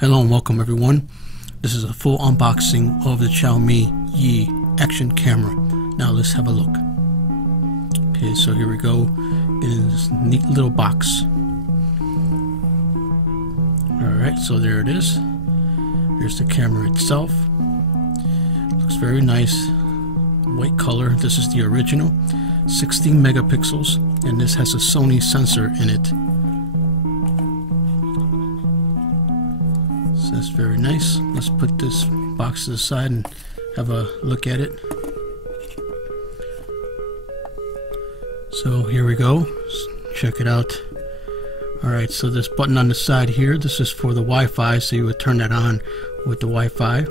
Hello and welcome everyone. This is a full unboxing of the Xiaomi Yi action camera. Now let's have a look. Okay, so here we go in this neat little box. Alright, so there it is. Here's the camera itself. Looks very nice. White color. This is the original. 16 megapixels, and this has a Sony sensor in it. So that's very nice. Let's put this box to the side and have a look at it. So here we go. Check it out. Alright, so this button on the side here, this is for the Wi-Fi, so you would turn that on with the Wi-Fi.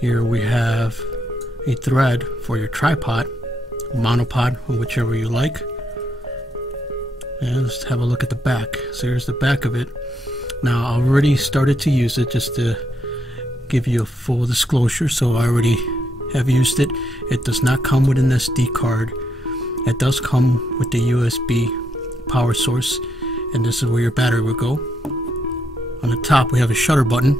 Here we have a thread for your tripod, monopod, whichever you like. And let's have a look at the back. So here's the back of it. Now I already started to use it, just to give you a full disclosure. So I already have used it. It does not come with an SD card. It does come with the USB power source, and this is where your battery will go. On the top we have a shutter button,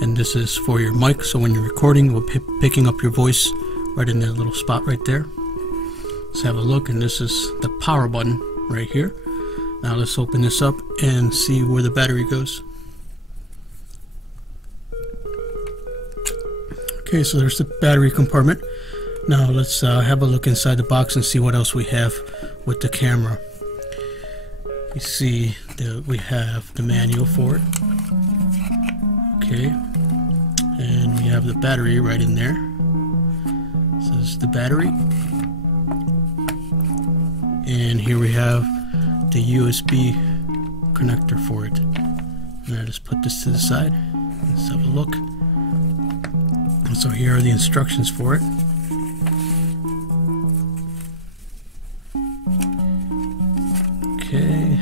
and this is for your mic, so when you're recording we'll be picking up your voice right in that little spot right there. Let's have a look, and this is the power button right here. Now let's open this up and see where the battery goes. Okay, so there's the battery compartment. Now let's have a look inside the box and see what else we have with the camera. You see that we have the manual for it. Okay, and we have the battery right in there. So this is the battery. And here we have the USB connector for it. Now just put this to the side. Let's have a look. And so here are the instructions for it. Okay.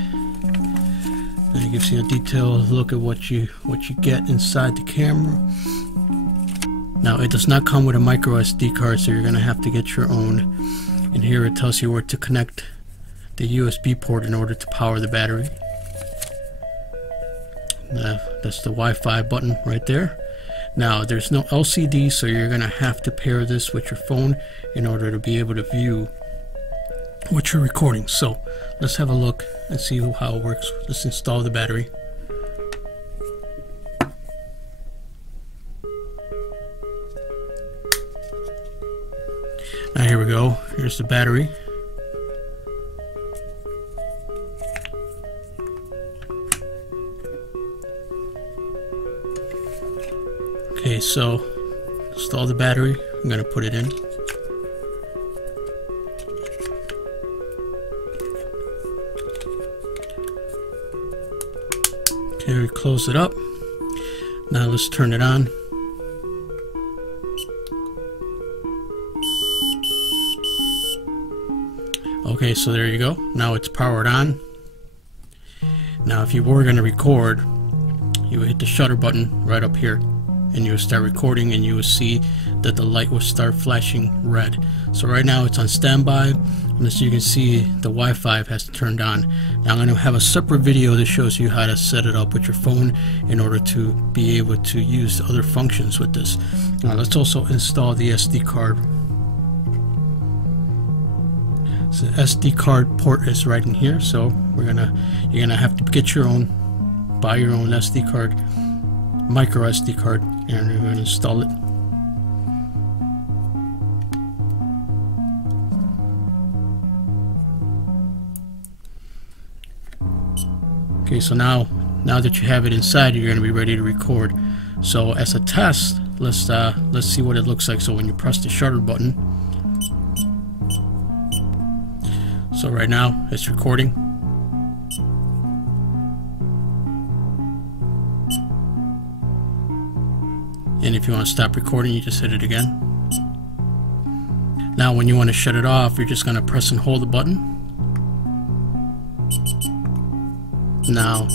And it gives you a detailed look at what you get inside the camera. Now it does not come with a micro SD card, so you're gonna have to get your own. And here it tells you where to connect the USB port in order to power the battery. That's the Wi-Fi button right there. Now there's no LCD, so you're gonna have to pair this with your phone in order to be able to view what you're recording. So let's have a look and see how it works. Let's install the battery. Now here we go. Here's the battery. Okay, so install the battery. I'm going to put it in. Okay, we close it up. Now let's turn it on. Okay, so there you go. Now it's powered on. Now if you were going to record, you would hit the shutter button right up here, and you will start recording, and you will see that the light will start flashing red. So right now it's on standby, and as you can see the Wi-Fi has turned on. Now I'm going to have a separate video that shows you how to set it up with your phone in order to be able to use other functions with this. Now let's also install the SD card. So the SD card port is right in here, so you're gonna have to get your own, buy your own SD card, micro SD card, and you're going to install it. Okay, so now that you have it inside, you're going to be ready to record. So as a test, let's see what it looks like. So when you press the shutter button, so right now it's recording. And if you want to stop recording, you just hit it again. Now when you want to shut it off, you're just going to press and hold the button. Now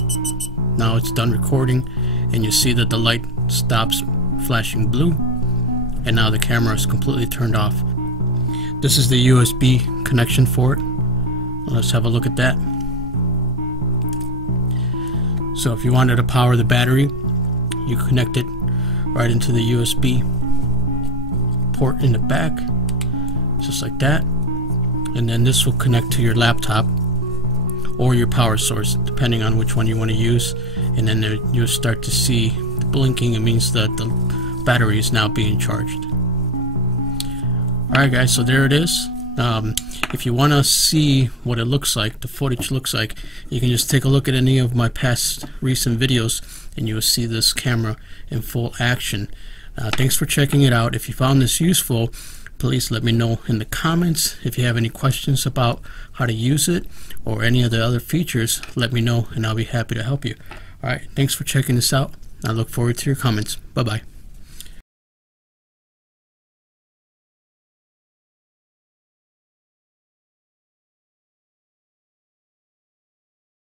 it's done recording, and you see that the light stops flashing blue, and now the camera is completely turned off. This is the USB connection for it. Let's have a look at that. So if you wanted to power the battery, you connect it right into the USB port in the back, just like that, and then this will connect to your laptop or your power source, depending on which one you want to use. And then you'll start to see the blinking. It means that the battery is now being charged. Alright guys, so there it is. If you want to see what it looks like, the footage looks like, you can just take a look at any of my past recent videos and you will see this camera in full action. Thanks for checking it out. If you found this useful, please let me know in the comments. If you have any questions about how to use it or any of the other features, let me know and I'll be happy to help you. Alright, thanks for checking this out. I look forward to your comments. Bye bye.